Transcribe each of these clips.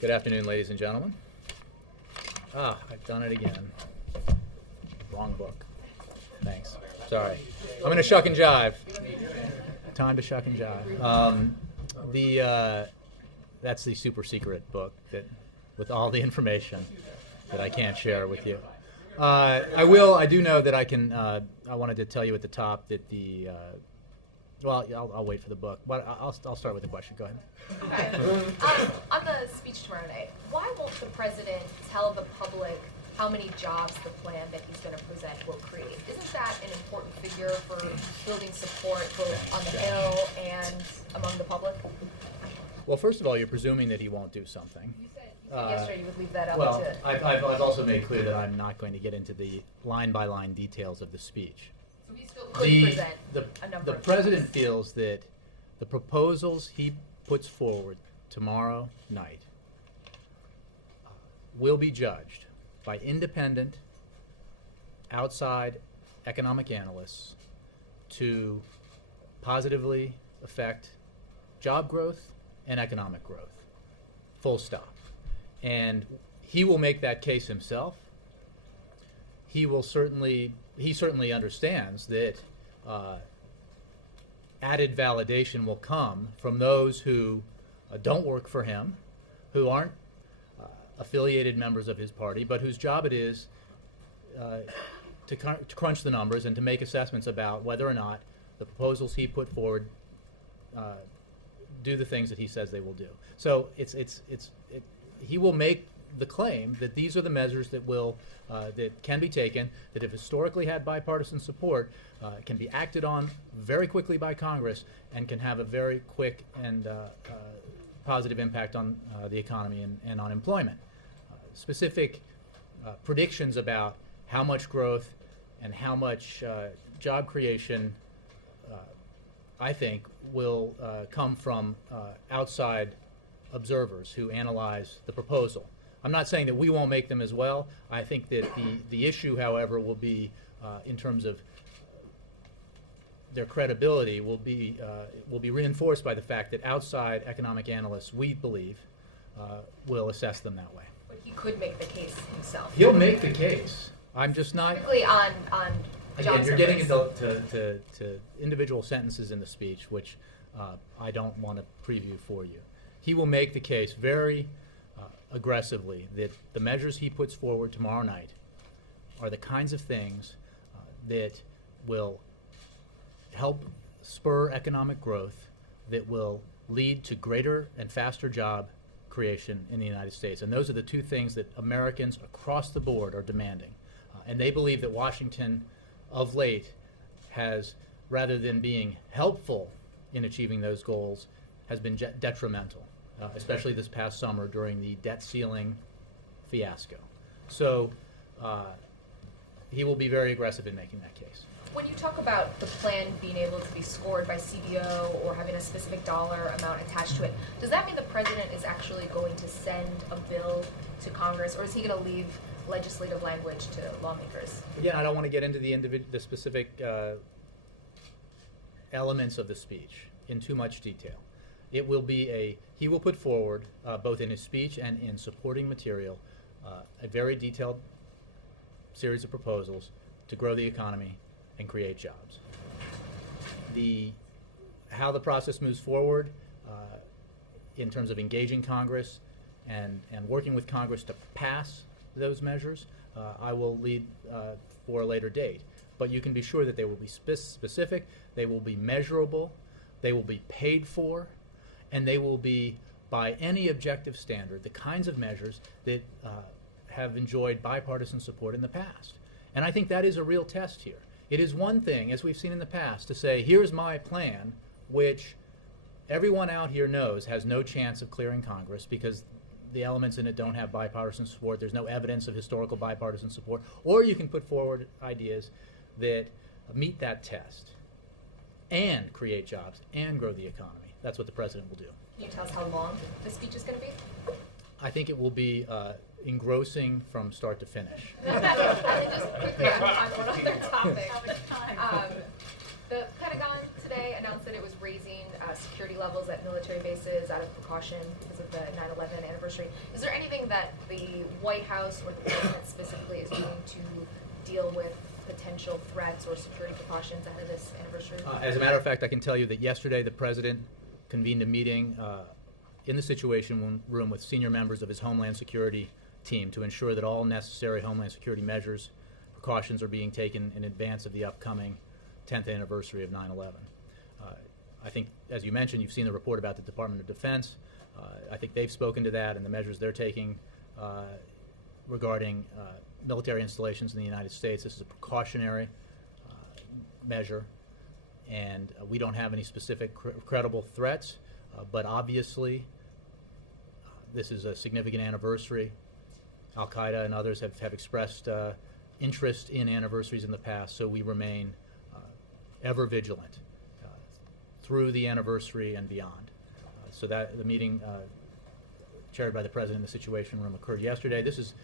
Good afternoon, ladies and gentlemen. I've done it again. Wrong book. Thanks. Sorry. I'm going to shuck and jive. Time to shuck and jive. That's the super secret book that, with all the information that I can't share with you. I do know that I can. I wanted to tell you at the top that I'll wait for the book, but I'll start with the question. Go ahead. Okay. On the speech tomorrow night, why won't the president tell the public how many jobs the plan that he's going to present will create? Isn't that an important figure for building support both on the Hill and among the public? Well, first of all, you're presuming that he won't do something. You said yesterday you would leave that up well, to... I've also made clear that I'm not going to get into the line-by-line details of the speech. So he still could present a number The of president jobs. feels that the proposals he puts forward tomorrow night will be judged by independent, outside economic analysts to positively affect job growth and economic growth. Full stop. And he will make that case himself. He certainly understands that added validation will come from those who don't work for him, who aren't affiliated members of his party, but whose job it is to crunch the numbers and to make assessments about whether or not the proposals he put forward do the things that he says they will do. So he will make the claim that these are the measures that that can be taken, that have historically had bipartisan support, can be acted on very quickly by Congress, and can have a very quick and positive impact on the economy and on employment. Specific predictions about how much growth and how much job creation, I think, will come from outside observers who analyze the proposal. I'm not saying that we won't make them as well. I think that the issue, however, will be in terms of their credibility will be reinforced by the fact that outside economic analysts, we believe, will assess them that way. But he could make the case himself. He'll make the case. I'm just not. Specifically on Again, you're getting numbers. to individual sentences in the speech, which I don't want to preview for you. He will make the case very aggressively that the measures he puts forward tomorrow night are the kinds of things that will help spur economic growth, that will lead to greater and faster job creation in the United States. And those are the two things that Americans across the board are demanding. And they believe that Washington, of late, has, rather than being helpful in achieving those goals, has been detrimental, especially this past summer during the debt ceiling fiasco. So he will be very aggressive in making that case. When you talk about the plan being able to be scored by CBO or having a specific dollar amount attached to it, does that mean the president is actually going to send a bill to Congress, or is he going to leave legislative language to lawmakers? Again, I don't want to get into the specific elements of the speech in too much detail. It will be he will put forward, both in his speech and in supporting material, a very detailed series of proposals to grow the economy and create jobs. How the process moves forward in terms of engaging Congress and working with Congress to pass those measures, I will lead for a later date. But you can be sure that they will be specific, they will be measurable, they will be paid for, and they will be, by any objective standard, the kinds of measures that have enjoyed bipartisan support in the past. And I think that is a real test here. It is one thing, as we've seen in the past, to say, here's my plan, which everyone out here knows has no chance of clearing Congress because the elements in it don't have bipartisan support. There's no evidence of historical bipartisan support. Or you can put forward ideas that meet that test and create jobs and grow the economy. That's what the president will do. Can you tell us how long the speech is going to be? I think it will be engrossing from start to finish. Just quickly on one other topic. The Pentagon today announced that it was raising security levels at military bases out of precaution because of the 9/11 anniversary. Is there anything that the White House or the president specifically is doing to deal with potential threats or security precautions ahead of this anniversary? As a matter of fact, I can tell you that yesterday the president convened a meeting in the Situation Room with senior members of his Homeland Security team to ensure that all necessary Homeland Security measures, precautions are being taken in advance of the upcoming 10th anniversary of 9/11. I think, as you mentioned, you've seen the report about the Department of Defense. I think they've spoken to that and the measures they're taking regarding military installations in the United States. This is a precautionary measure, and we don't have any specific credible threats, but obviously this is a significant anniversary. Al-Qaeda and others have expressed interest in anniversaries in the past, so we remain ever vigilant through the anniversary and beyond. So that the meeting chaired by the president in the Situation Room occurred yesterday. This is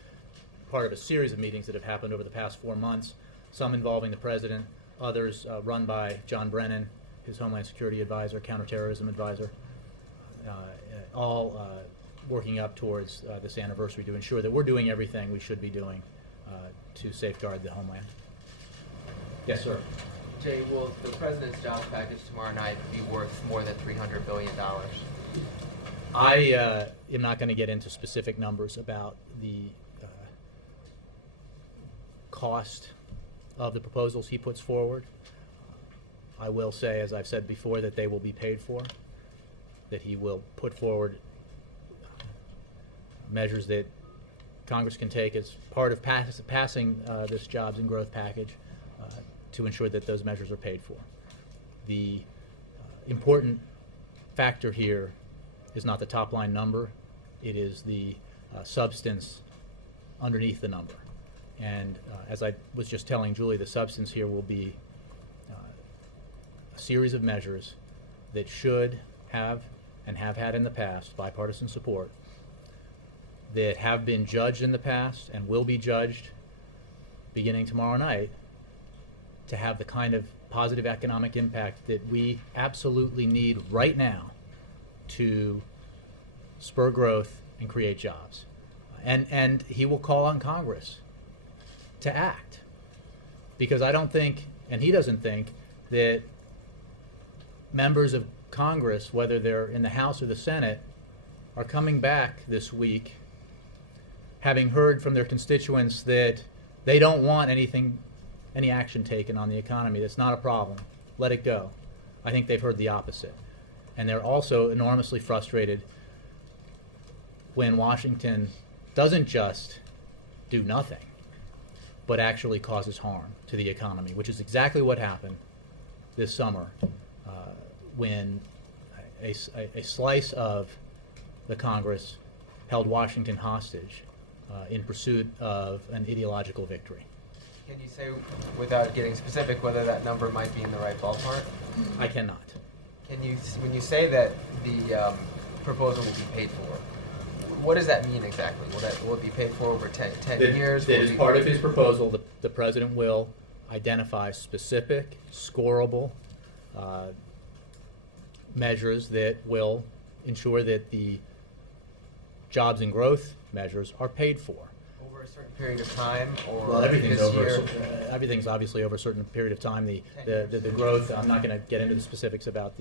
part of a series of meetings that have happened over the past 4 months, some involving the president, others run by John Brennan, his Homeland Security advisor, counterterrorism advisor, all working up towards this anniversary to ensure that we're doing everything we should be doing to safeguard the homeland. Yes, sir. Jay, will the president's jobs package tomorrow night be worth more than $300 billion? I am not going to get into specific numbers about the cost of the proposals he puts forward. I will say, as I've said before, that they will be paid for, that he will put forward measures that Congress can take as part of passing this jobs and growth package to ensure that those measures are paid for. The important factor here is not the top line number, it is the substance underneath the number. And as I was just telling Julie, the substance here will be a series of measures that should have and have had in the past bipartisan support, that have been judged in the past and will be judged beginning tomorrow night to have the kind of positive economic impact that we absolutely need right now to spur growth and create jobs. And he will call on Congress to act, because I don't think, and he doesn't think, that members of Congress, whether they're in the House or the Senate, are coming back this week having heard from their constituents that they don't want any action taken on the economy. That's not a problem. Let it go. I think they've heard the opposite. And they're also enormously frustrated when Washington doesn't just do nothing, but actually causes harm to the economy, which is exactly what happened this summer when a slice of the Congress held Washington hostage in pursuit of an ideological victory. Can you say, without getting specific, whether that number might be in the right ballpark? I cannot. Can you, when you say that the proposal will be paid for, what does that mean exactly? Will it be paid for over 10 years? That is part of his proposal. The president will identify specific, scorable measures that will ensure that the jobs and growth measures are paid for. Over a certain period of time, or well, everything's this over. year? Everything's obviously over a certain period of time. The growth. I'm not going to get into the specifics about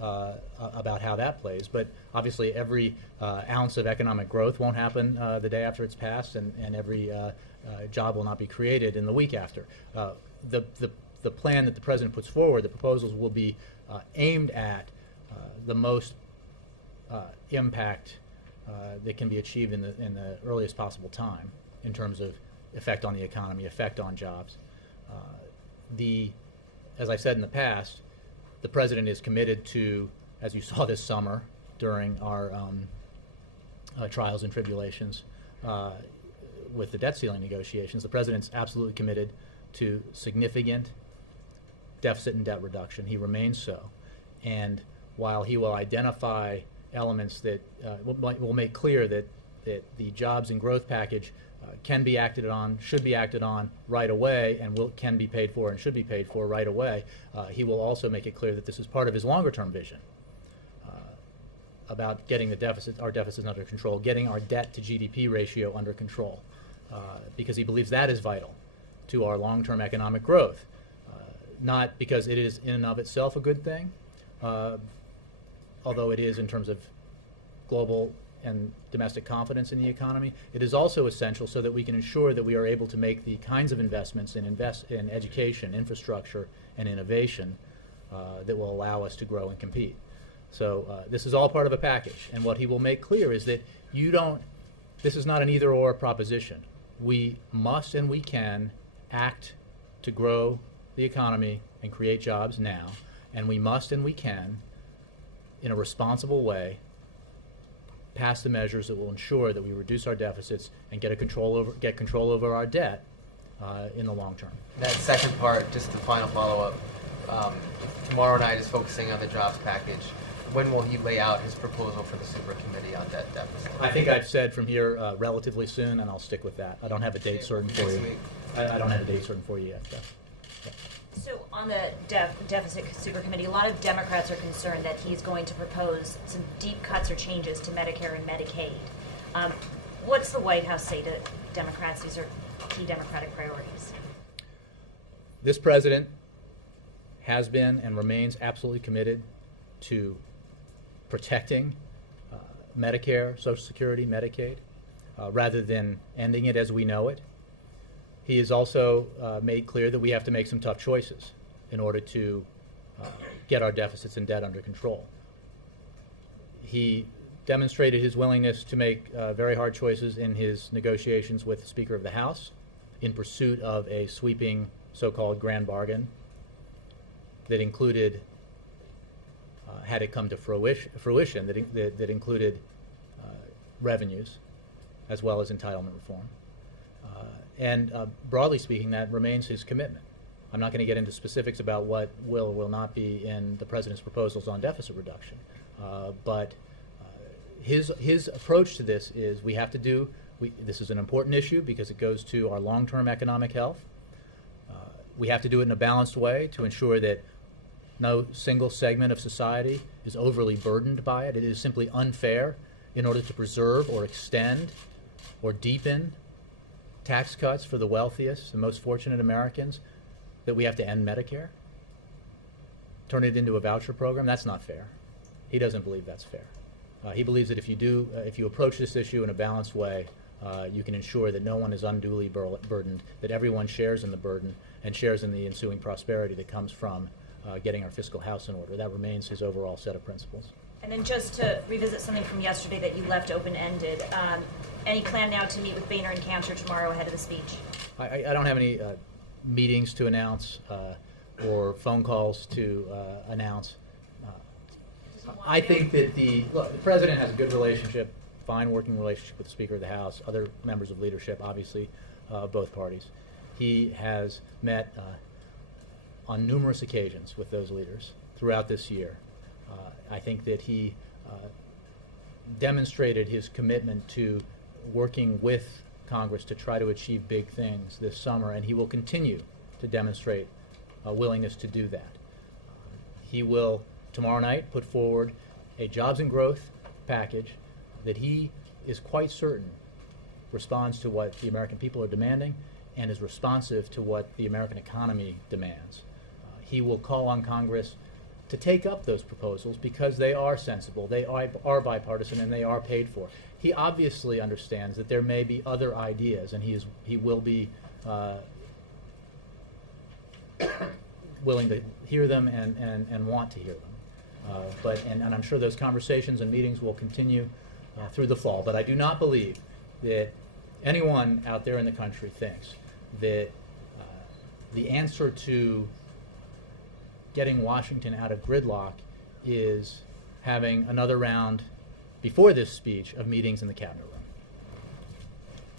about how that plays, but obviously every ounce of economic growth won't happen the day after it's passed, and every job will not be created in the week after. The plan that the president puts forward, the proposals will be aimed at the most impact that can be achieved in the earliest possible time in terms of effect on the economy, effect on jobs. As I've said in the past, the president is committed to, as you saw this summer during our trials and tribulations with the debt ceiling negotiations, the president's absolutely committed to significant deficit and debt reduction. He remains so. And while he will identify elements that will make clear that the jobs and growth package can be acted on, should be acted on right away, and can be paid for and should be paid for right away, he will also make it clear that this is part of his longer-term vision, about getting our deficits under control, getting our debt to GDP ratio under control, because he believes that is vital to our long-term economic growth. Not because it is in and of itself a good thing, although it is in terms of global and domestic confidence in the economy. It is also essential so that we can ensure that we are able to make the kinds of investments in education, infrastructure, and innovation that will allow us to grow and compete. So this is all part of a package, and what he will make clear is that this is not an either-or proposition. We must and we can act to grow the economy and create jobs now, and we must and we can, in a responsible way, pass the measures that will ensure that we reduce our deficits and get control over our debt in the long term. That second part, just the final follow-up. Tomorrow night is focusing on the jobs package. When will he lay out his proposal for the super committee on debt deficit? I think I've said from here relatively soon, and I'll stick with that. I don't have a date certain for you. I don't have a date certain for you yet. Yeah. So on the deficit super committee, a lot of Democrats are concerned that he's going to propose some deep cuts or changes to Medicare and Medicaid. What's the White House say to Democrats? These are key Democratic priorities. This president has been and remains absolutely committed to protecting Medicare, Social Security, Medicaid, rather than ending it as we know it. He has also made clear that we have to make some tough choices in order to get our deficits and debt under control. He demonstrated his willingness to make very hard choices in his negotiations with the Speaker of the House in pursuit of a sweeping so-called grand bargain that included, had it come to fruition, that included revenues as well as entitlement reform. And broadly speaking, that remains his commitment. I'm not going to get into specifics about what will or will not be in the president's proposals on deficit reduction, but his approach to this is we have to do. This is an important issue because it goes to our long-term economic health. We have to do it in a balanced way to ensure that no single segment of society is overly burdened by it. It is simply unfair in order to preserve or extend or deepen tax cuts for the wealthiest and most fortunate Americans that we have to end Medicare, turn it into a voucher program. That's not fair. He doesn't believe that's fair. He believes that if you approach this issue in a balanced way, you can ensure that no one is unduly burdened, that everyone shares in the burden and shares in the ensuing prosperity that comes from getting our fiscal house in order. That remains his overall set of principles. And then just to revisit something from yesterday that you left open-ended, any plan now to meet with Boehner and Cantor tomorrow ahead of the speech? I don't have any meetings to announce or phone calls to announce. I think that the president has a good relationship, fine working relationship with the Speaker of the House, other members of leadership, obviously, both parties. He has met on numerous occasions with those leaders throughout this year. I think that he demonstrated his commitment to working with Congress to try to achieve big things this summer, and he will continue to demonstrate a willingness to do that. He will, tomorrow night, put forward a jobs and growth package that he is quite certain responds to what the American people are demanding and is responsive to what the American economy demands. He will call on Congress to take up those proposals because they are sensible, they are bipartisan, and they are paid for. He obviously understands that there may be other ideas, and he will be willing to hear them and want to hear them. And I'm sure those conversations and meetings will continue through the fall. But I do not believe that anyone out there in the country thinks that the answer to getting Washington out of gridlock is having another round before this speech of meetings in the cabinet room.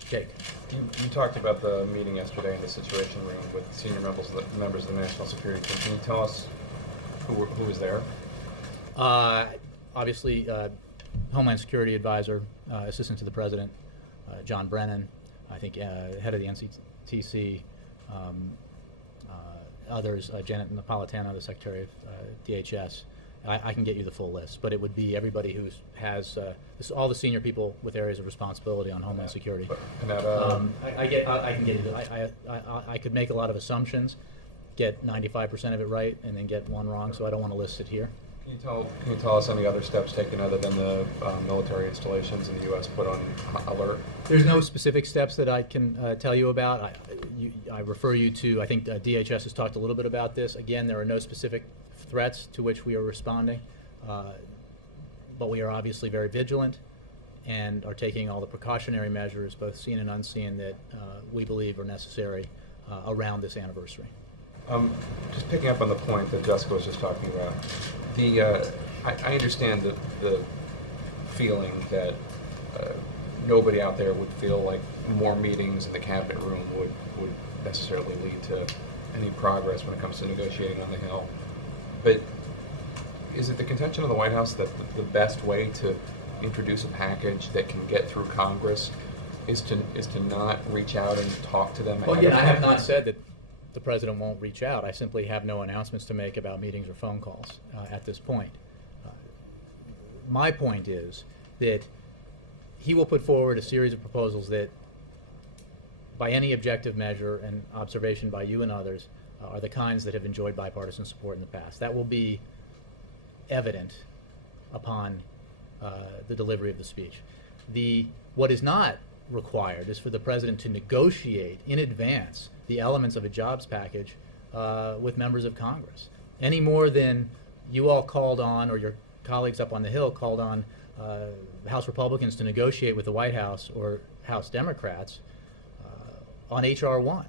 Jake. You talked about the meeting yesterday in the Situation Room with senior members of the National Security Team. Can you tell us who was there? Obviously, Homeland Security Advisor, Assistant to the President, John Brennan, I think head of the NCTC, others, Janet Napolitano, the Secretary of DHS, I can get you the full list, but it would be everybody who has all the senior people with areas of responsibility on Homeland Security. And that, I can get you. I could make a lot of assumptions, get 95% of it right, and then get one wrong. So I don't want to list it here. Can you tell us any other steps taken other than the military installations in the U.S. put on alert? There's no specific steps that I can tell you about. I refer you to, I think DHS has talked a little bit about this. Again, there are no specific threats to which we are responding, but we are obviously very vigilant and are taking all the precautionary measures, both seen and unseen, that we believe are necessary around this anniversary. Just picking up on the point that Jessica was just talking about, I understand the feeling that nobody out there would feel like more meetings in the cabinet room would necessarily lead to any progress when it comes to negotiating on the Hill. But is it the contention of the White House that the best way to introduce a package that can get through Congress is to not reach out and talk to them? Well, again, I have not said that the president won't reach out. I simply have no announcements to make about meetings or phone calls at this point. My point is that he will put forward a series of proposals that, by any objective measure and observation by you and others, are the kinds that have enjoyed bipartisan support in the past. That will be evident upon the delivery of the speech. What is not required is for the president to negotiate in advance the elements of a jobs package with members of Congress, any more than you all called on, or your colleagues up on the Hill called on House Republicans to negotiate with the White House or House Democrats on H.R. 1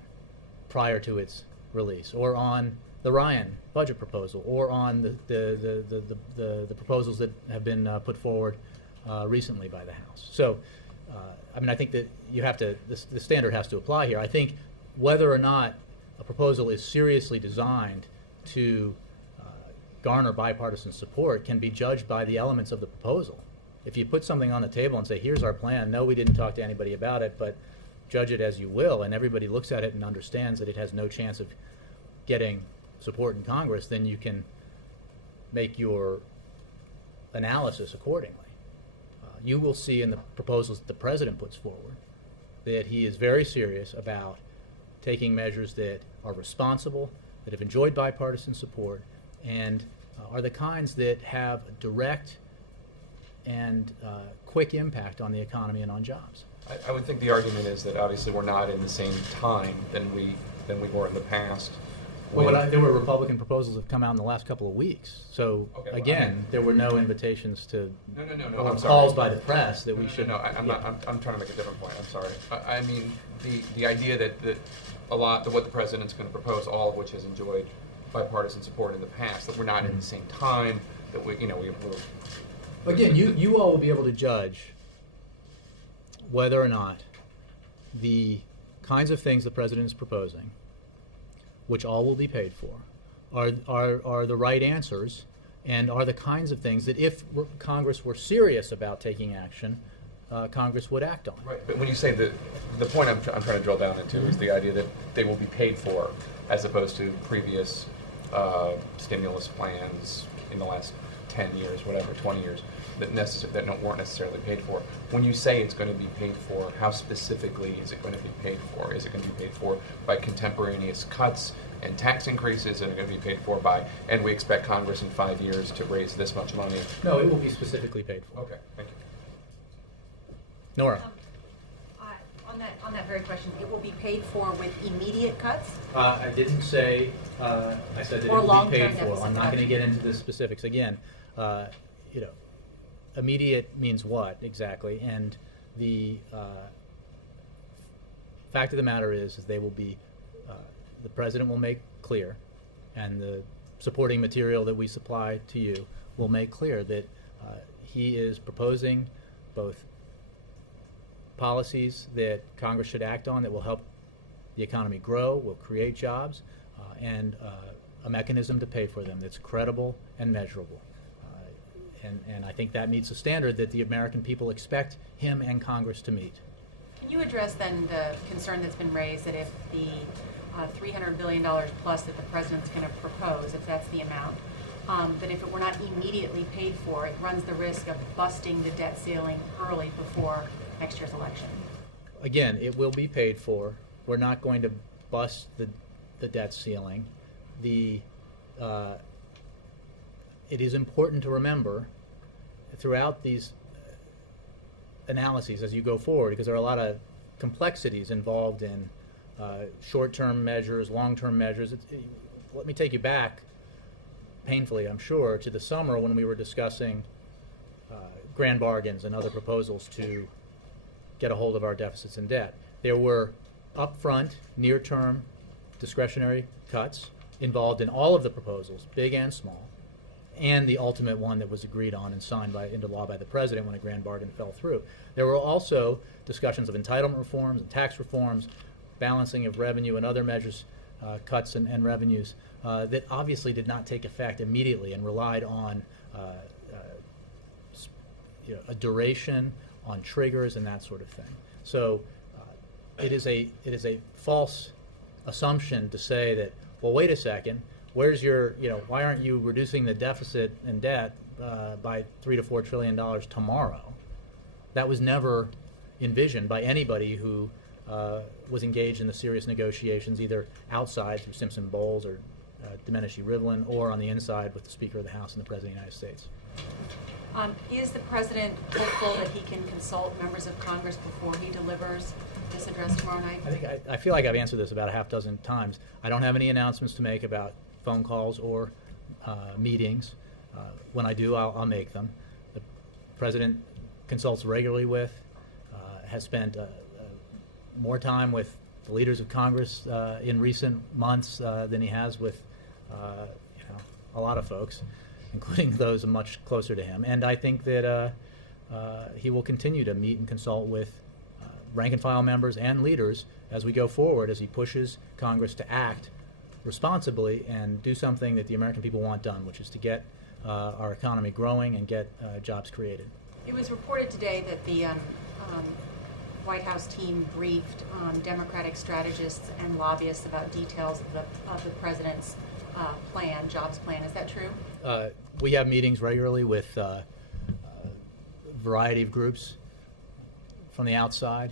prior to its release, or on the Ryan budget proposal, or on the proposals that have been put forward recently by the House. So, I mean, I think that you have to, the standard has to apply here. I think whether or not a proposal is seriously designed to garner bipartisan support can be judged by the elements of the proposal. If you put something on the table and say, here's our plan, no, we didn't talk to anybody about it, but judge it as you will, and everybody looks at it and understands that it has no chance of getting support in Congress, then you can make your analysis accordingly. You will see in the proposals that the president puts forward that he is very serious about taking measures that are responsible, that have enjoyed bipartisan support, and are the kinds that have direct and quick impact on the economy and on jobs. I would think the argument is that obviously we're not in the same time than we were in the past. Well, there were Republican proposals that have come out in the last couple of weeks. So, okay, well, again, there were no invitations to No, or I'm calls sorry. by the press that we should. No, I'm not. I'm trying to make a different point. I'm sorry. I mean, the idea that a lot of what the president's going to propose, all of which has enjoyed bipartisan support in the past, that we're not in the same time, that we're. Again, you all will be able to judge whether or not the kinds of things the president is proposing, which all will be paid for, are the right answers, and are the kinds of things that if Congress were serious about taking action, Congress would act on. Right, but when you say the point I'm trying to drill down into is the idea that they will be paid for, as opposed to previous stimulus plans in the last 10 years, whatever, 20 years, that weren't necessarily paid for. When you say it's going to be paid for, how specifically is it going to be paid for? Is it going to be paid for by contemporaneous cuts and tax increases? Are going to be paid for by, and we expect Congress in 5 years to raise this much money? No, it will be specifically paid for. Okay, thank you. Nora. On that very question, it will be paid for with immediate cuts? I didn't say, I said that it Or will be long-term paid for. deficit I'm not going to reduction. get into the specifics. Again, immediate means what exactly? And the fact of the matter is they will be, the president will make clear, and the supporting material that we supply to you will make clear that he is proposing both policies that Congress should act on that will help the economy grow, will create jobs, and a mechanism to pay for them that's credible and measurable. And I think that meets a standard that the American people expect him and Congress to meet. Can you address then the concern that's been raised that if the $300 billion plus that the president's going to propose, if that's the amount, that if it were not immediately paid for, it runs the risk of busting the debt ceiling early before next year's election? Again, it will be paid for. We're not going to bust the debt ceiling. It is important to remember throughout these analyses as you go forward, because there are a lot of complexities involved in short-term measures, long-term measures. Let me take you back, painfully I'm sure, to the summer when we were discussing grand bargains and other proposals to get a hold of our deficits and debt. There were upfront, near-term, discretionary cuts involved in all of the proposals, big and small, and the ultimate one that was agreed on and signed into law by the president when a grand bargain fell through. There were also discussions of entitlement reforms and tax reforms, balancing of revenue and other measures, cuts and revenues that obviously did not take effect immediately and relied on a duration, on triggers and that sort of thing. So it is a false assumption to say that, well, wait a second, where's your, why aren't you reducing the deficit and debt by $3 to $4 trillion tomorrow? That was never envisioned by anybody who was engaged in the serious negotiations, either outside through Simpson-Bowles or Domenici-Rivlin, or on the inside with the Speaker of the House and the President of the United States. Is the president hopeful that he can consult members of Congress before he delivers this address tomorrow night? I feel like I've answered this about a half dozen times. I don't have any announcements to make about phone calls or meetings. When I do, I'll make them. The president consults regularly with, has spent more time with the leaders of Congress in recent months than he has with a lot of folks, including those much closer to him. And I think that he will continue to meet and consult with rank and file members and leaders as we go forward, as he pushes Congress to act responsibly and do something that the American people want done, which is to get our economy growing and get jobs created. It was reported today that the White House team briefed Democratic strategists and lobbyists about details of the president's jobs plan. Is that true? We have meetings regularly with a variety of groups from the outside,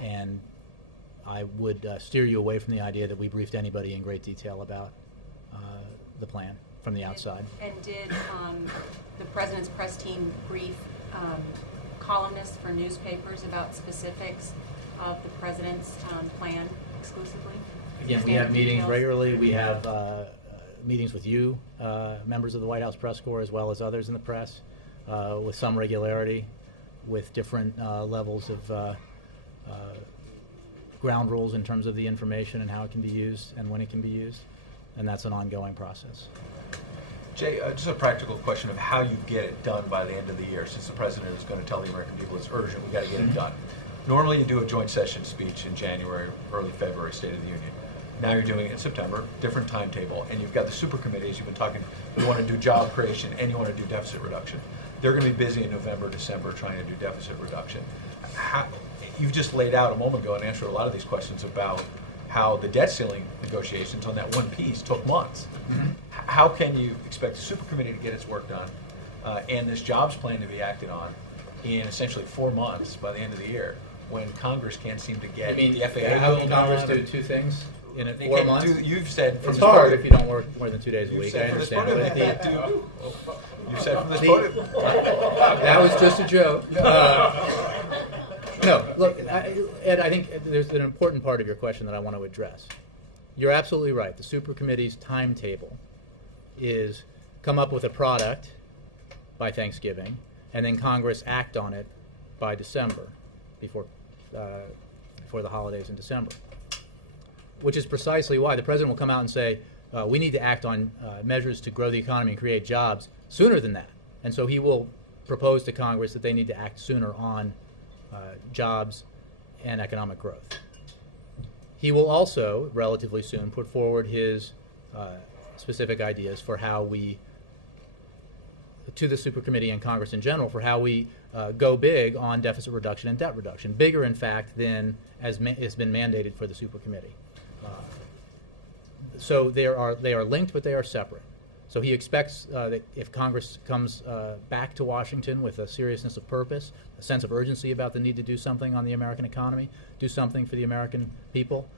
and I would steer you away from the idea that we briefed anybody in great detail about the plan from the outside. And did the president's press team brief columnists for newspapers about specifics of the president's plan exclusively? Again, we have meetings regularly. We have meetings with you, members of the White House press corps, as well as others in the press, with some regularity, with different levels of ground rules in terms of the information and how it can be used and when it can be used, and that's an ongoing process. Jay, just a practical question of how you get it done by the end of the year, since the president is going to tell the American people it's urgent, we got to get it done. Normally you do a joint session speech in January, early February, State of the Union. Now you're doing it in September, different timetable, and you've got the super committees. You've been talking, you want to do job creation and you want to do deficit reduction. They're going to be busy in November, December trying to do deficit reduction. You've just laid out a moment ago and answered a lot of these questions about how the debt ceiling negotiations on that one piece took months. How can you expect the super committee to get its work done and this jobs plan to be acted on in essentially 4 months by the end of the year when Congress can't seem to get the FAA? How can Congress do two things in 4 months? You've said from it's this hard podium, if you don't work more than 2 days a week. I from this understand. podium But that they do. You said from this podium. That was just a joke. No, look, Ed, I think there's an important part of your question that I want to address. You're absolutely right. The super committee's timetable is come up with a product by Thanksgiving, and then Congress act on it by December, before the holidays in December. Which is precisely why the president will come out and say, we need to act on measures to grow the economy and create jobs sooner than that. And so he will propose to Congress that they need to act sooner on jobs and economic growth. He will also, relatively soon, put forward his specific ideas for how we, to the super committee and Congress in general, for how we go big on deficit reduction and debt reduction. Bigger, in fact, than has been mandated for the super committee. So they are linked, but they are separate. So he expects that if Congress comes back to Washington with a seriousness of purpose, a sense of urgency about the need to do something on the American economy, do something for the American people,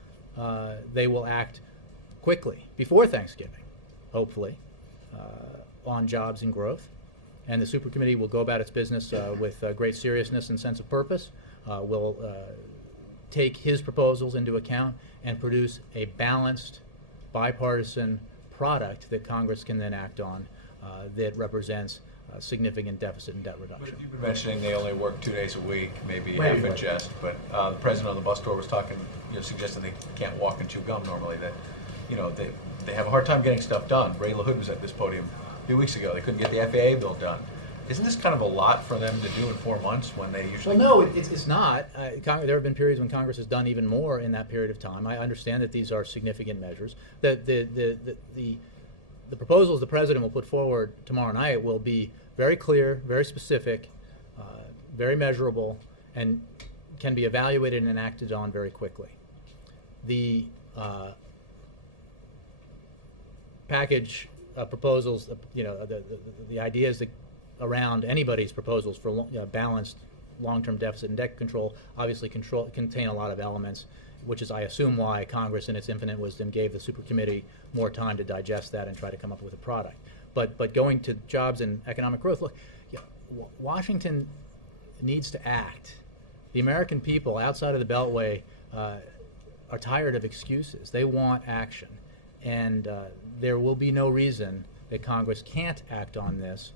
they will act quickly before Thanksgiving, hopefully, on jobs and growth. And the supercommittee will go about its business with great seriousness and sense of purpose. Will take his proposals into account and produce a balanced, bipartisan product that Congress can then act on that represents significant deficit and debt But reduction. you've been mentioning they only work 2 days a week, maybe half a jest, but the president on the bus tour was talking, suggesting they can't walk and chew gum normally, that, they have a hard time getting stuff done. Ray LaHood was at this podium a few weeks ago. They couldn't get the FAA bill done. Isn't this kind of a lot for them to do in 4 months when they usually... Well, no, it's not. There have been periods when Congress has done even more in that period of time. I understand that these are significant measures. The proposals the president will put forward tomorrow night will be very clear, very specific, very measurable, and can be evaluated and acted on very quickly. The package of proposals, the ideas that around anybody's proposals for balanced long-term deficit and debt control obviously contain a lot of elements, which is, I assume, why Congress in its infinite wisdom gave the supercommittee more time to digest that and try to come up with a product. But going to jobs and economic growth, look, Washington needs to act. The American people outside of the Beltway are tired of excuses. They want action. And there will be no reason that Congress can't act on this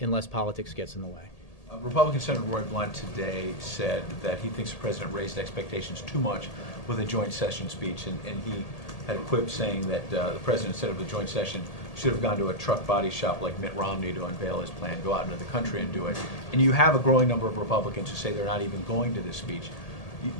unless politics gets in the way. Republican Senator Roy Blunt today said that he thinks the president raised expectations too much with a joint session speech, and he had a quip saying that the president, instead of a joint session, should have gone to a truck body shop like Mitt Romney to unveil his plan, go out into the country and do it. And you have a growing number of Republicans who say they're not even going to this speech.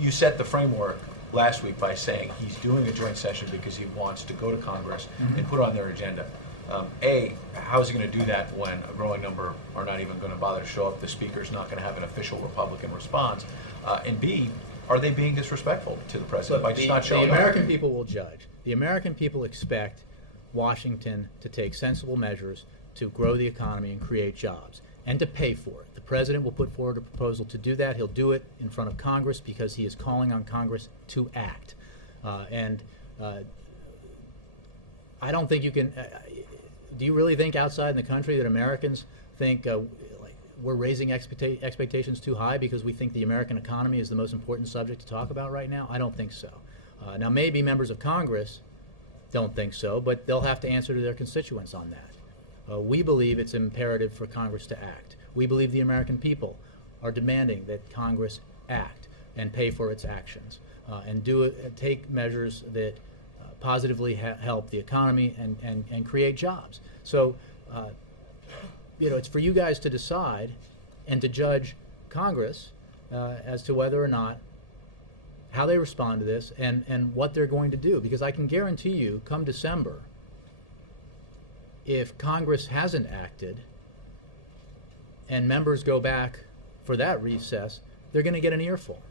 You set the framework last week by saying he's doing a joint session because he wants to go to Congress and put it on their agenda. How is he going to do that when a growing number are not even going to bother to show up? The speaker's not going to have an official Republican response. And B, are they being disrespectful to the president by just not showing up? The American up? people will judge. The American people expect Washington to take sensible measures to grow the economy and create jobs and to pay for it. The president will put forward a proposal to do that. He'll do it in front of Congress because he is calling on Congress to act. I don't think you can... do you really think outside in the country that Americans think we're raising expectations too high because we think the American economy is the most important subject to talk about right now? I don't think so. Now, maybe members of Congress don't think so, but they'll have to answer to their constituents on that. We believe it's imperative for Congress to act. We believe the American people are demanding that Congress act and pay for its actions and take measures that positively help the economy and create jobs. So, it's for you guys to decide and to judge Congress as to whether or not how they respond to this and what they're going to do. Because I can guarantee you, come December, if Congress hasn't acted and members go back for that recess, they're going to get an earful.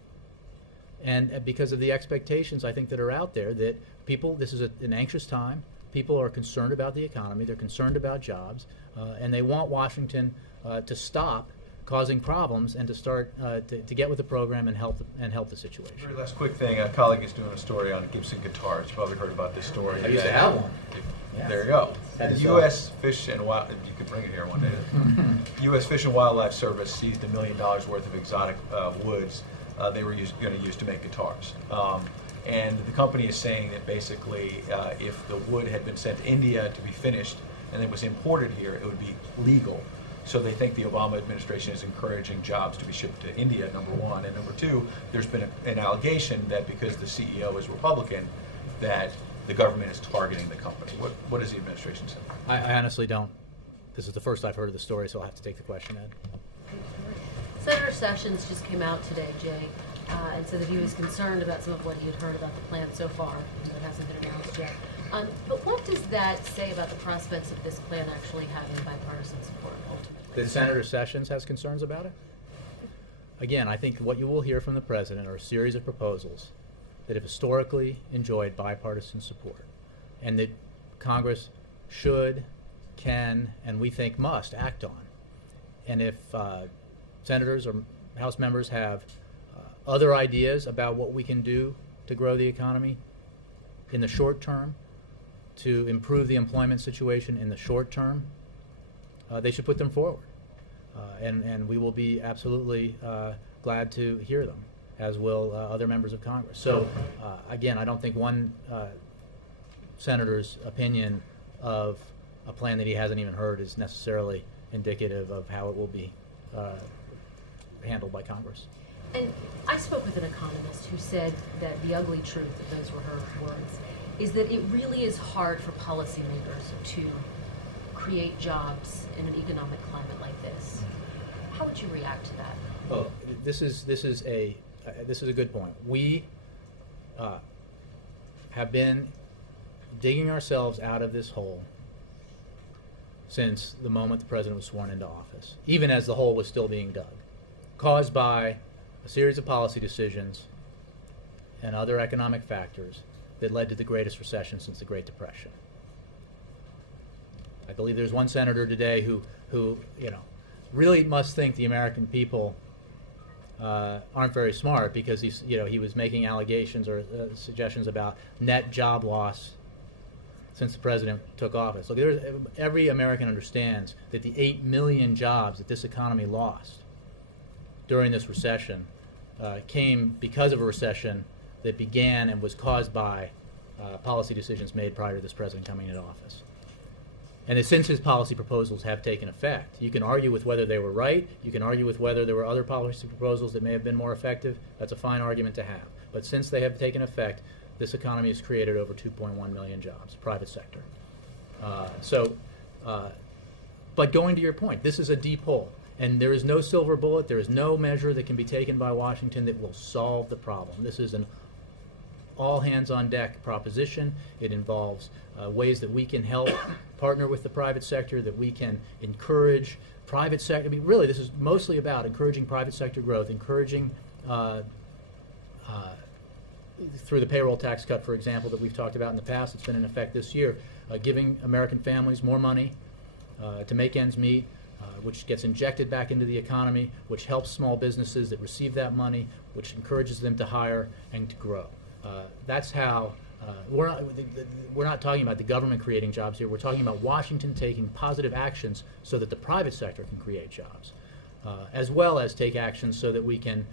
And because of the expectations, I think, that are out there, that people, this is an anxious time. People are concerned about the economy. They're concerned about jobs. And they want Washington to stop causing problems and to start to get with the program and help the situation. Very last quick thing. A colleague is doing a story on Gibson guitars. You probably heard about this story. I used to have one. Yeah. There you go. The U.S. Fish and Wild, you could bring it here one day. U.S. Fish and Wildlife Service seized $1 million worth of exotic woods they were going to use to make guitars. And the company is saying that basically if the wood had been sent to India to be finished and it was imported here, it would be legal. So they think the Obama administration is encouraging jobs to be shipped to India, number one. And number two, there's been an allegation that because the CEO is Republican, that the government is targeting the company. What does the administration say? I honestly don't. This is the first I've heard of the story, so I'll have to take the question, Ed. Senator Sessions just came out today, Jay, and said that he was concerned about some of what he had heard about the plan so far. It hasn't been announced yet. But what does that say about the prospects of this plan actually having bipartisan support ultimately? That Senator Sessions has concerns about it? Again, I think what you will hear from the president are a series of proposals that have historically enjoyed bipartisan support and that Congress should can, and we think must, act on. And if senators or House members have other ideas about what we can do to grow the economy in the short term, to improve the employment situation in the short term, they should put them forward. And we will be absolutely glad to hear them, as will other members of Congress. So again, I don't think one senator's opinion of a plan that he hasn't even heard is necessarily indicative of how it will be handled by Congress. And I spoke with an economist who said that the ugly truth, if those were her words, is that it really is hard for policymakers to create jobs in an economic climate like this. How would you react to that? Oh, this is a good point. We have been digging ourselves out of this hole since the moment the president was sworn into office, even as the hole was still being dug, caused by a series of policy decisions and other economic factors that led to the greatest recession since the Great Depression. I believe there's one senator today who really must think the American people aren't very smart, because he was making allegations or suggestions about net job loss since the president took office. Look, every American understands that the 8 million jobs that this economy lost during this recession came because of a recession that began and was caused by policy decisions made prior to this president coming into office. And that since his policy proposals have taken effect, you can argue with whether they were right, you can argue with whether there were other policy proposals that may have been more effective. That's a fine argument to have. But since they have taken effect, this economy has created over 2.1 million jobs, private sector. But going to your point, this is a deep hole. And there is no silver bullet, there is no measure that can be taken by Washington that will solve the problem. This is an all-hands-on-deck proposition. It involves ways that we can help partner with the private sector, that we can encourage private sector. I mean, really, this is mostly about encouraging private sector growth, encouraging through the payroll tax cut, for example, that we've talked about in the past. It's been in effect this year, giving American families more money to make ends meet, which gets injected back into the economy, which helps small businesses that receive that money, which encourages them to hire and to grow. That's how we're not talking about the government creating jobs here. We're talking about Washington taking positive actions so that the private sector can create jobs, as well as take actions so that we can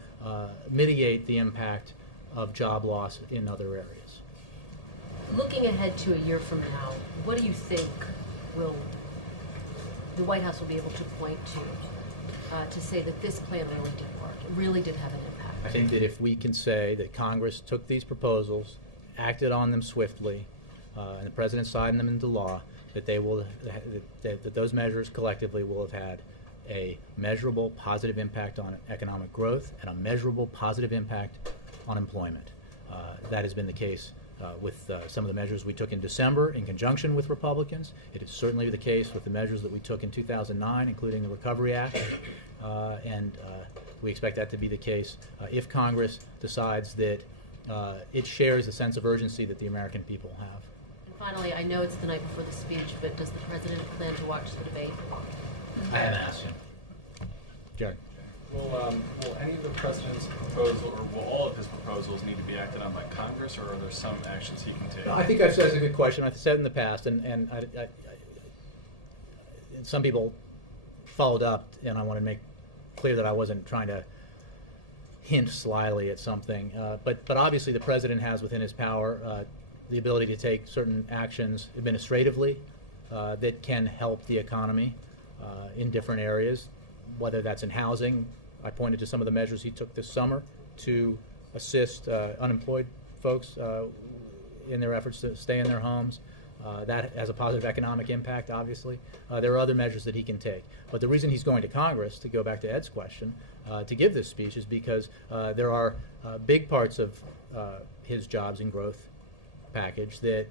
mitigate the impact of job loss in other areas. Looking ahead to a year from now, what do you think the White House will be able to point to say that this plan really did work, it really did have an impact? I think that if we can say that Congress took these proposals, acted on them swiftly, and the president signed them into law, that they will that those measures collectively will have had a measurable positive impact on economic growth and a measurable positive impact on employment. That has been the case with some of the measures we took in December in conjunction with Republicans. It is certainly the case with the measures that we took in 2009, including the Recovery Act, and we expect that to be the case if Congress decides that it shares the sense of urgency that the American people have. And finally, I know it's the night before the speech, but does the president plan to watch the debate? I haven't asked him. Jared. Will any of the president's proposal, or will all of his proposals need to be acted on by Congress, or are there some actions he can take? No, I think I've said it's a good question. I've said in the past, and some people followed up, and I want to make clear that I wasn't trying to hint slyly at something. But obviously the president has within his power the ability to take certain actions administratively that can help the economy in different areas, whether that's in housing. I pointed to some of the measures he took this summer to assist unemployed folks in their efforts to stay in their homes. That has a positive economic impact, obviously. There are other measures that he can take. But the reason he's going to Congress, to go back to Ed's question, to give this speech is because there are big parts of his jobs and growth package that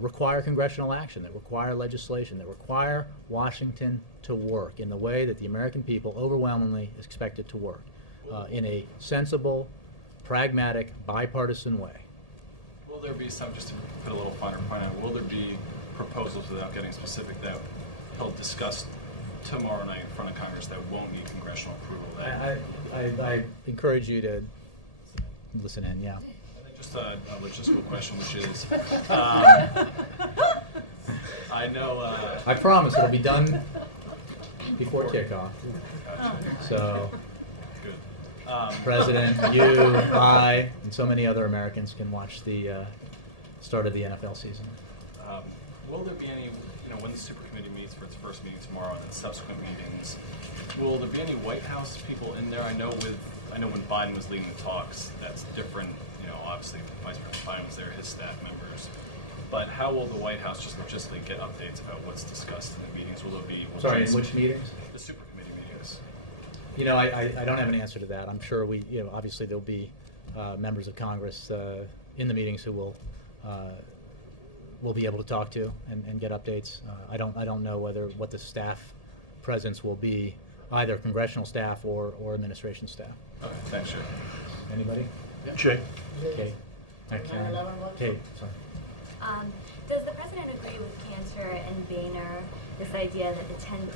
require congressional action, that require legislation, that require Washington to work in the way that the American people overwhelmingly expect it to work, in a sensible, pragmatic, bipartisan way. Will there be some, just to put a little finer point on, will there be proposals, without getting specific, that called discussed tomorrow night in front of Congress that won't need congressional approval? That I encourage you to listen in, yeah. just a logistical question, which is, I know. I promise it'll be done before kickoff. So, Good. President, you, I, and so many other Americans can watch the start of the NFL season. Will there be any, when the super committee meets for its first meeting tomorrow and then subsequent meetings, will there be any White House people in there? I know when Biden was leading the talks, that's different. Obviously Vice President Biden was there, his staff members. But how will the White House just logistically get updates about what's discussed in the meetings? Will there be? Sorry, in which meetings? The super committee meetings. I don't have an answer to that. I'm sure obviously there'll be members of Congress in the meetings who will be able to talk to and get updates. I don't know what the staff presence will be, either congressional staff or administration staff. Okay, thanks, Jay. Anybody? Jay? Okay. Kate, sorry. Does the president agree with Cantor and Boehner, this idea that the 10%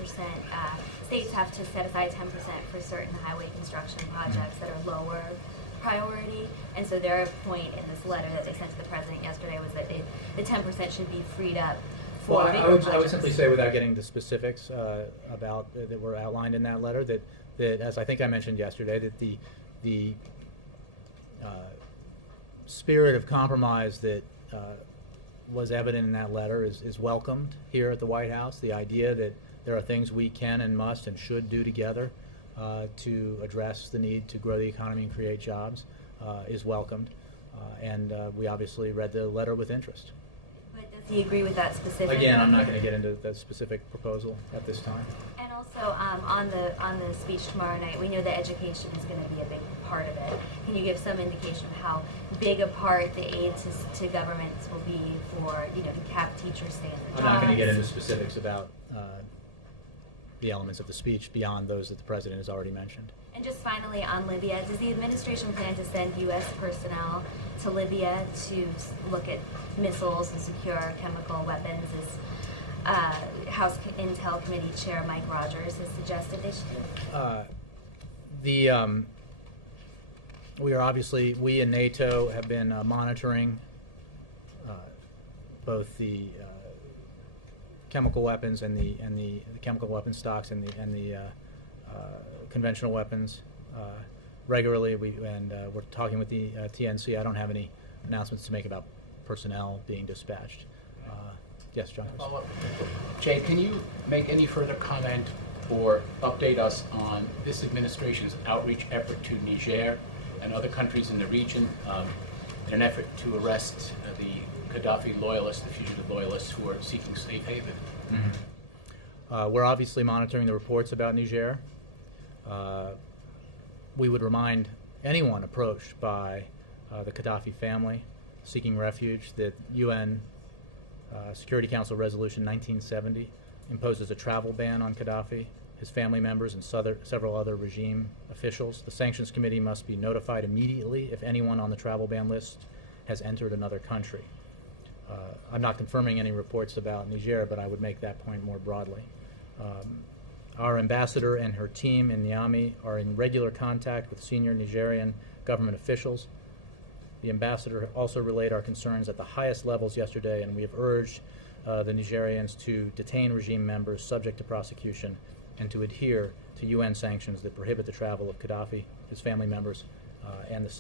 states have to set aside 10% for certain highway construction projects that are lower priority? And so their point in this letter that they sent to the president yesterday was that the 10% should be freed up for Well, bigger I would projects. simply say, without getting into specifics about that were outlined in that letter, that as I think I mentioned yesterday, that the spirit of compromise that was evident in that letter is welcomed here at the White House. The idea that there are things we can and must and should do together to address the need to grow the economy and create jobs is welcomed. And we obviously read the letter with interest. But does he agree with that specifically? Again, I'm not going to get into that specific proposal at this time. And also, on the speech tomorrow night, we know that education is going to be a big part of it. Can you give some indication of how big a part the aid to governments will be for, to cap teacher standards? I'm not going to get into specifics about the elements of the speech beyond those that the president has already mentioned. And just finally on Libya, does the administration plan to send U.S. personnel to Libya to look at missiles and secure chemical weapons, as House Intel Committee Chair Mike Rogers has suggested they should do? We in NATO have been monitoring both the chemical weapons and the chemical weapon stocks and the conventional weapons regularly. We're talking with the TNC. I don't have any announcements to make about personnel being dispatched. Yes, John. Jay, can you make any further comment or update us on this administration's outreach effort to Niger and other countries in the region in an effort to arrest the Gaddafi loyalists, the fugitive loyalists who are seeking safe haven? Mm-hmm. We're obviously monitoring the reports about Niger. We would remind anyone approached by the Gaddafi family seeking refuge that UN Security Council Resolution 1970 imposes a travel ban on Gaddafi, his family members, and several other regime officials. The Sanctions Committee must be notified immediately if anyone on the travel ban list has entered another country. I'm not confirming any reports about Niger, but I would make that point more broadly. Our ambassador and her team in Niamey are in regular contact with senior Nigerian government officials. The ambassador also relayed our concerns at the highest levels yesterday, and we have urged the Nigerians to detain regime members subject to prosecution and to adhere to UN sanctions that prohibit the travel of Gaddafi, his family members, and his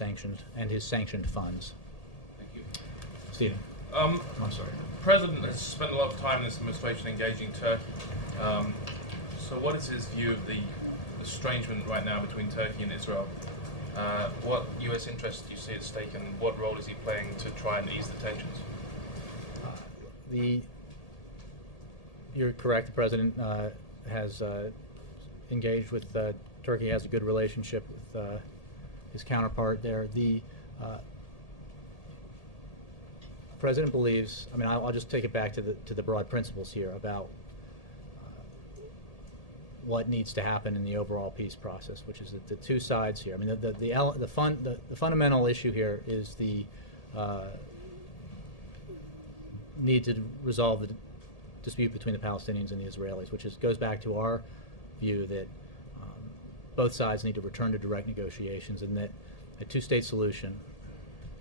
sanctioned funds. Thank you. Stephen. I'm sorry. The President has spent a lot of time in this administration engaging Turkey. So what is his view of the estrangement right now between Turkey and Israel? What U.S. interests do you see at stake, and what role is he playing to try and ease the tensions? You're correct. The President has engaged with Turkey, has a good relationship with his counterpart there. The President believes, I'll just take it back to the broad principles here about what needs to happen in the overall peace process, which is the two sides here. The fundamental issue here is the need to resolve dispute between the Palestinians and the Israelis, which goes back to our view that both sides need to return to direct negotiations, and that a two-state solution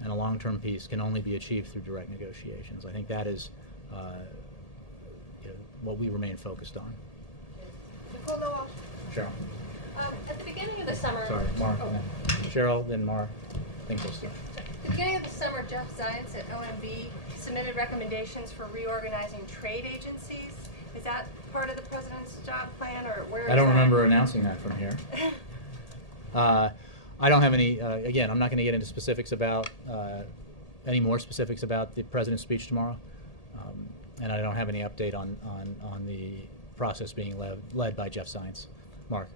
and a long-term peace can only be achieved through direct negotiations. I think that is what we remain focused on. Nicole Noah. Cheryl. At the beginning of the summer. Sorry, Mark. Oh. Then Cheryl, then Mark. Then Krista. At the beginning of the summer, Jeff Zients at OMB submitted recommendations for reorganizing trade agencies. Is that part of the president's job plan, or where is that? I don't remember announcing that from here. I don't have any, again, I'm not going to get into specifics about, any more specifics about the president's speech tomorrow. And I don't have any update on the process being led by Jeff Zients. Mark.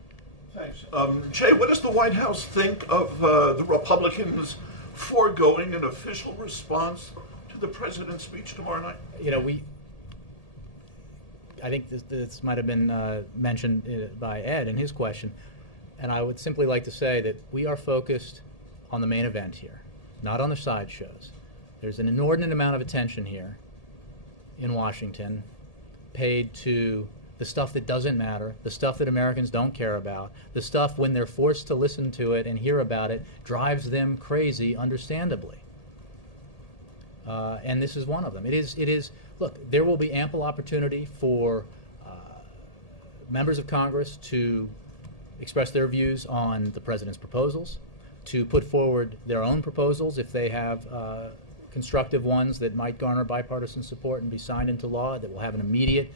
Thanks. Jay, what does the White House think of the Republicans foregoing an official response to the president's speech tomorrow night? You know, I think this might have been mentioned by Ed in his question, and I would simply like to say that we are focused on the main event here, not on the sideshows. There's an inordinate amount of attention here in Washington paid to the stuff that doesn't matter, the stuff that Americans don't care about, the stuff when they're forced to listen to it and hear about it drives them crazy, understandably. And this is one of them. It is. Look, there will be ample opportunity for members of Congress to express their views on the president's proposals, to put forward their own proposals if they have constructive ones that might garner bipartisan support and be signed into law that will have an immediate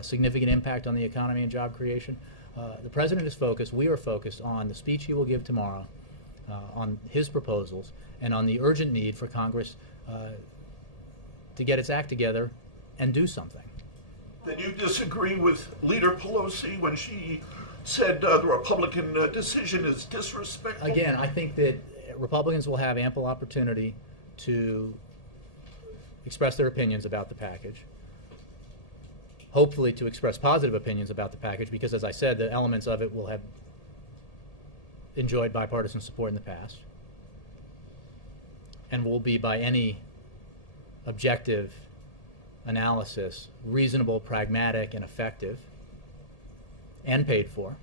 significant impact on the economy and job creation. The president is focused, we are focused on the speech he will give tomorrow, on his proposals, and on the urgent need for Congress to get its act together and do something. Then you disagree with Leader Pelosi when she said the Republican decision is disrespectful? Again, I think that Republicans will have ample opportunity to express their opinions about the package. Hopefully to express positive opinions about the package, because as I said, the elements of it will have enjoyed bipartisan support in the past and will be, by any objective analysis, reasonable, pragmatic, and effective, and paid for.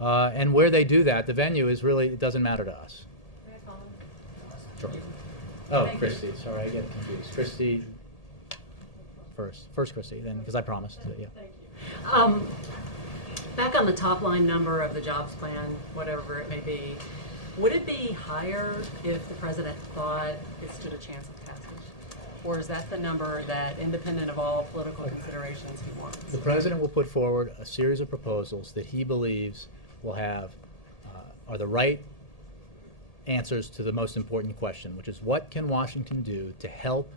And where they do that, the venue is really, it doesn't matter to us. Sure. Oh, Christy, sorry, I get confused. Christy first Christy, then, because I promised. Yeah. Thank you. Back on the top line number of the jobs plan, whatever it may be, would it be higher if the president thought it stood a chance of passage? Or is that the number that, independent of all political considerations, he wants? The president will put forward a series of proposals that he believes will have, are the right answers to the most important question, which is what can Washington do to help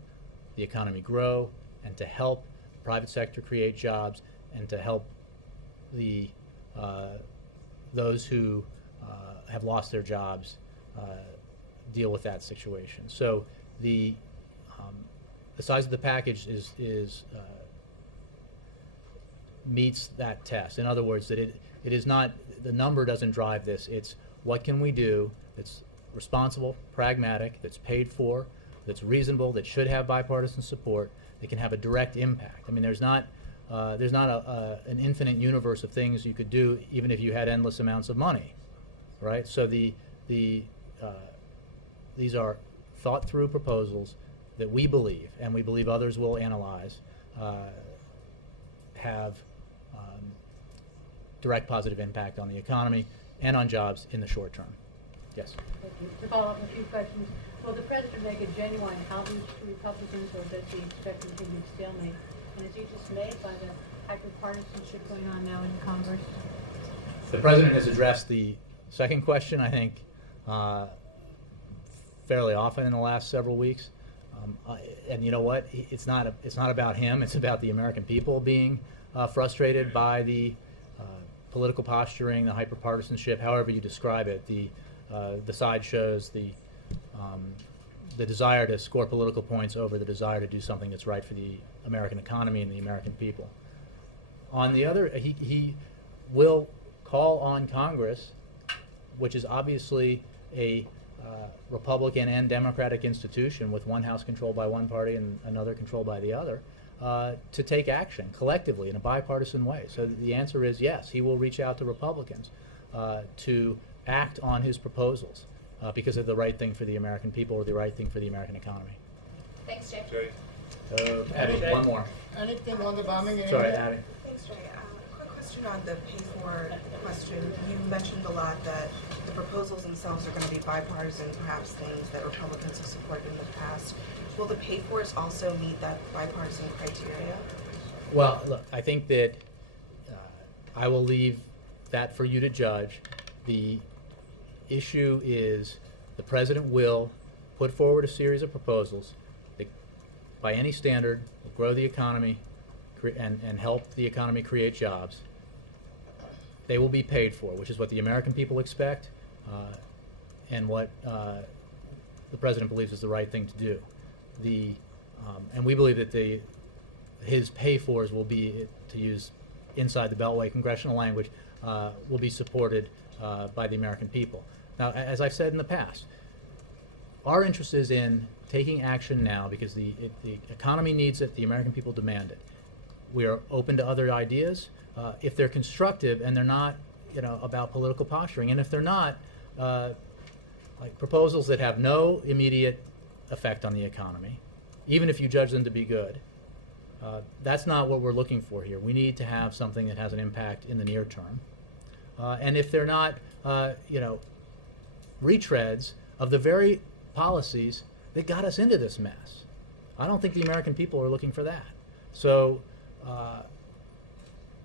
the economy grow and to help the private sector create jobs and to help the those who have lost their jobs deal with that situation. So the size of the package meets that test. In other words, that it is not, the number doesn't drive this. It's what can we do that's responsible, pragmatic, that's paid for, that's reasonable, that should have bipartisan support, that can have a direct impact. I mean, there's not an infinite universe of things you could do, even if you had endless amounts of money, right? So these are thought-through proposals that we believe, and we believe others will analyze, have direct positive impact on the economy and on jobs in the short term. Yes. Thank you. To follow up a few questions, will the president make a genuine outreach to Republicans, or does he expect continued stalemate? And is he dismayed by the hyper-partisanship going on now in Congress? The president has addressed the second question, I think, fairly often in the last several weeks. And you know what? It's not about him. It's about the American people being frustrated by the political posturing, the hyper-partisanship, however you describe it, the sideshows, the desire to score political points over the desire to do something that's right for the American economy and the American people. On the other, he will call on Congress, which is obviously a Republican and Democratic institution with one house controlled by one party and another controlled by the other, to take action collectively in a bipartisan way. So the answer is yes, he will reach out to Republicans to act on his proposals because of the right thing for the American people or the right thing for the American economy. Thanks, Jay. Abby, one more. Anything on the bombing in Sorry, India? Abby. Thanks, Jay. Quick question on the pay for question. You mentioned a lot that the proposals themselves are going to be bipartisan, perhaps things that Republicans have supported in the past. Will the pay fors also meet that bipartisan criteria? Well, look, I think that I will leave that for you to judge. The issue is the president will put forward a series of proposals that, by any standard, will grow the economy and help the economy create jobs. They will be paid for, which is what the American people expect and what the president believes is the right thing to do. And we believe that his pay-fors will be, to use inside the Beltway congressional language, will be supported by the American people. Now, as I've said in the past, our interest is in taking action now because the economy needs it, the American people demand it. We are open to other ideas if they're constructive and they're not, about political posturing. And if they're not, like proposals that have no immediate effect on the economy, even if you judge them to be good, that's not what we're looking for here. We need to have something that has an impact in the near term. And if they're not, retreads of the very policies that got us into this mess, I don't think the American people are looking for that. So,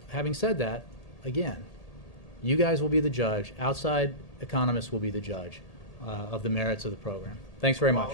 having said that, again, you guys will be the judge. Outside economists will be the judge of the merits of the program. Thanks very much.